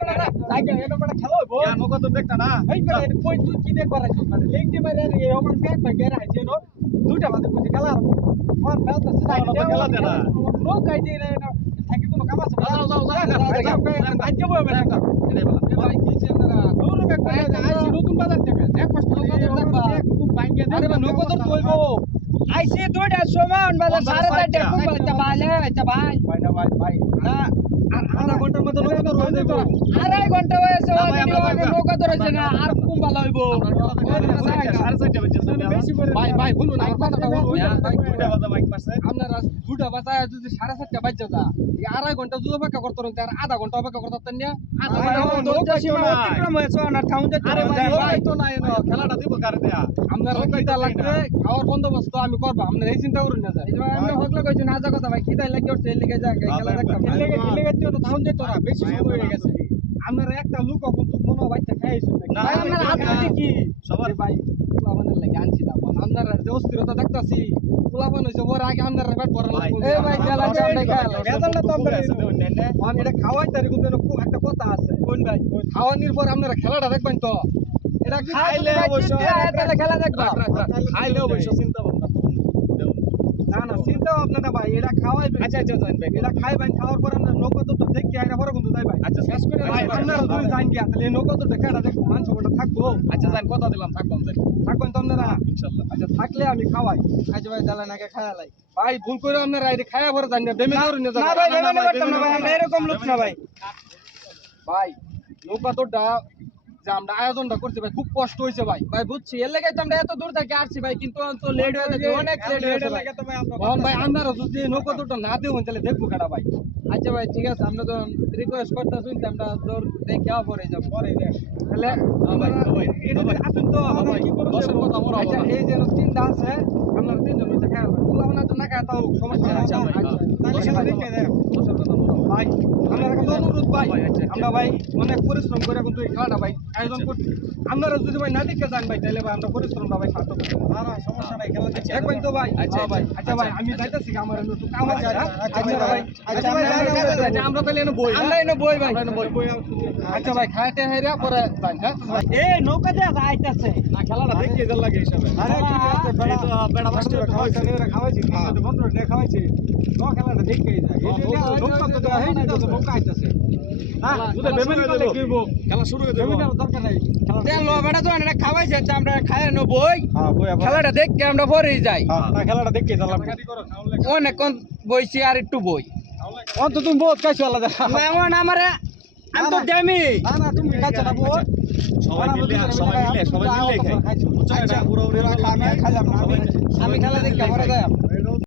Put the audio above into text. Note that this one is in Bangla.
জায়গা এটা বড় খেলা হইবো নৌকা তো দেখতা না এই করে কই তুই কি দেখ করাইছ মানে লেংটি মারে এই আমার ব্যাগ ভাই গেরা আইছে নো দুইটা বাদে কই খেলা আর আমার বেলতা সিধা খেলা দে না নৌকা দিয়ে না থাকি কোনো কাম আছে আজকে বই মানে ভাই কি ছে আপনারা দূর ব্যাগ ভাই আইছি নতুন বাজার থেকে এক পাঁচ নৌকা ধর দেখবা খুব ভাঙ্গে দে আরে নৌকা ধর কইবো আইছে দুইটা সমান বাজার 4.5 খুব বাচ্চা ভাই আচ্ছা ভাই ভাই না ভাই না আধা ঘন্টার মধ্যে নৌকা ধর হয়ে যাবে আড়াই ঘন্টা হয়েছে নৌকা ধর হইছে না আর খুব ভালো হইবো ভাই ভাই বলুন না কথাটা বলুন আপনারা দুটা বাজায় যদি 7:30 বাজে যা এই আড়াই ঘন্টা যদি অপেক্ষা করতে রন আর আধা ঘন্টা অপেক্ষা করতেন না খেলাটা দিব কারে দেয়া আপনারা কিটা লাগবে খাওয়ার বন্দোবস্ত আমি করব আপনারা এই চিন্তা করুন না আমি হকলা কইছি না যা কথা ভাই কিটা লাগি ওর ছেলে যা খেলা দেখতাম খেলে তো টাউন যেত না বেশি সময় হয়ে গেছে আপনারা একটা লোক কিন্তু মনে বাইতে খাইছেন না ভাই আপনারা হাত দিতে কি সবার ভাই পোলাপানের লাগে আনছিলাম আপনারা যে অস্থিরতা দেখতাছি পোলাপান হইছে ওর আগে আপনারা ব্যাট পড়া লাগবে এই ভাই খেলা চামড়া খেলা বেদলটা তো আমরা আমি এটা খাওয়াই তারি কিন্তু একটা কথা আছে কোন ভাই খাওয়ানির পর আপনারা খেলাটা দেখবেন তো এটা খাইলে অবশ্য খেলা দেখবা খাইলে অবশ্য চিন্তা ভাবনা না না চিন্তা ভাবনা না ভাই এটা খাওয়াইবে আচ্ছা জান ভাই এটা খাইবেন খাওয়ার পর আমরা নৌকা তো দেখি আইরা পরে কিন্তু যাই ভাই আচ্ছা শেষ করে ভাই আপনারা দুই জান গিয়া তাহলে নৌকা তো দেখাটা দেখো মান সম্মানটা থাকবো আচ্ছা জান কথা দিলাম থাকবাম জান থাকবেন তো আপনারা ইনশাআল্লাহ আচ্ছা থাকলে আমি খাওয়াই আজ ভাই দালা নাকে খাওয়ালাই ভাই ভুল করে আপনারা আইরে খাওয়া পরে জান না বেমে ধরে না ভাই বেমে করতাম না ভাই আমরা এরকম লোক না ভাই ভাই নৌকা তো যে আমরা আয়োজনটা করছি ভাই খুব কষ্ট হয়েছে ভাই ভাই বুঝছি এর লেগে তো আমরা এত দূর থেকে আসছি ভাই কিন্তু তো লেট হয়ে যাচ্ছে অনেক লেট হয়ে গেছে ভাই ভাই আপনারা যদি নৌকা দুটো না দেব তাহলে দেখবো কাটা ভাই আচ্ছা ভাই ঠিক আছে আমরা তো রিকোয়েস্ট করতে শুনতে আমরা দূর দেখে পরে যাব পরে তাহলে আসুন তো আমরা কি করব দশের কথা আমরা আচ্ছা এই যে তিনটা আছে আমরা তিনজন মিলে খেলা বললাম না তো না খায় তাও সমস্যা আচ্ছা আচ্ছা দেখে দেখ দশের কথা ভাই আমরা একটা অনুরোধ ভাই আমরা ভাই অনেক পরিশ্রম করে কিন্তু এই খেলাটা ভাই আয়োজন করছি আপনারা যদি ভাই না দেখে যান ভাই তাহলে ভাই আমরা পরিশ্রমটা ভাই সার্থক করতে না না সমস্যা নাই খেলা দেখছি দেখবেন তো ভাই আচ্ছা ভাই আচ্ছা ভাই আমি যাইতাছি আমার একটু কাম আছে আচ্ছা ভাই আচ্ছা ভাই আমরা তাহলে এনে বই আমরা এনে বই ভাই বই আচ্ছা ভাই খাইতে হেরা পরে যান হ্যাঁ এই নৌকা দিয়ে যাইতাছে না খেলাটা দেখতে দেন লাগে হিসাবে আরে ঠিক আছে এই তো বেড়া মাস্টার খাওয়াইছি খাওয়াইছি বন্ধু দেখাইছি তো খেলাটা দেখতেই যায় এই নৌকা তো হেই না তো নৌকা আইতাছে হ্যাঁ যদি বেমেন করলে কিবো খেলা শুরু হয়ে যাবে বেমেনের দরকার নাই তেল বেটা তো এটা খাওয়াইছে আমরা খায় ন বই হ্যাঁ বই আবার খেলাটা দেখকে আমরা পরেই যাই না খেলাটা দেখতে দিলাম অনেকক্ষণ বইছি আর একটু বই অন্ত তুমি বহুত খাইছো আলাদা এমন আমারে আমি তো ড্যামি না না তুমি খাচ্ছ না বই সবাই মিলে খাই আমি খেলা দেখে পরে যাই